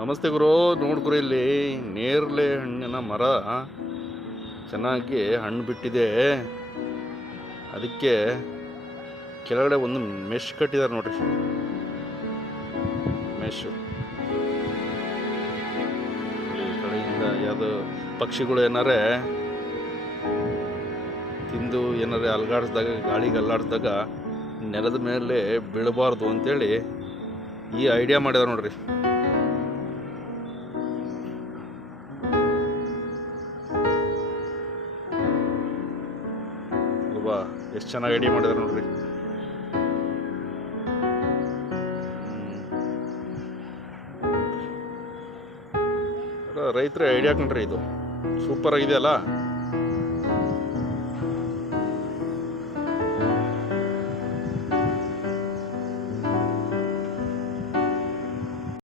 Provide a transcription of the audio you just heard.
ನಮಸ್ತೆ ಗುರು. ನೋಡ್ಗುರು, ಇಲ್ಲಿ ನೇರಳೆ ಹಣ್ಣಿನ ಮರ ಚೆನ್ನಾಗಿ ಹಣ್ಣು ಬಿಟ್ಟಿದೆ. ಅದಕ್ಕೆ ಕೆಳಗಡೆ ಒಂದು ಮೆಶ್ ಕಟ್ಟಿದ್ದಾರೆ ನೋಡ್ರಿ. ಮೆಶು ಈ ಕಡೆಯಿಂದ ಯಾವುದು ಪಕ್ಷಿಗಳು ಏನಾರೆ ತಿಂದು ಏನಾರೆ ಅಲ್ಗಾಡಿಸಿದಾಗ, ಗಾಳಿಗೆ ಅಲ್ಲಾಡಿಸಿದಾಗ ನೆಲದ ಮೇಲೆ ಬೀಳಬಾರ್ದು ಅಂತೇಳಿ ಈ ಐಡಿಯಾ ಮಾಡಿದಾರೆ ನೋಡ್ರಿ. ಅಲ್ವಾ, ಎಷ್ಟು ಚೆನ್ನಾಗಿ ಐಡಿಯಾ ಮಾಡಿದಾರೆ ನೋಡ್ರಿ. ರೈತರ ಐಡಿಯಾ ಕಂಡ್ರಿ, ಇದು ಸೂಪರ್ ಆಗಿದೆಯಲ್ಲ.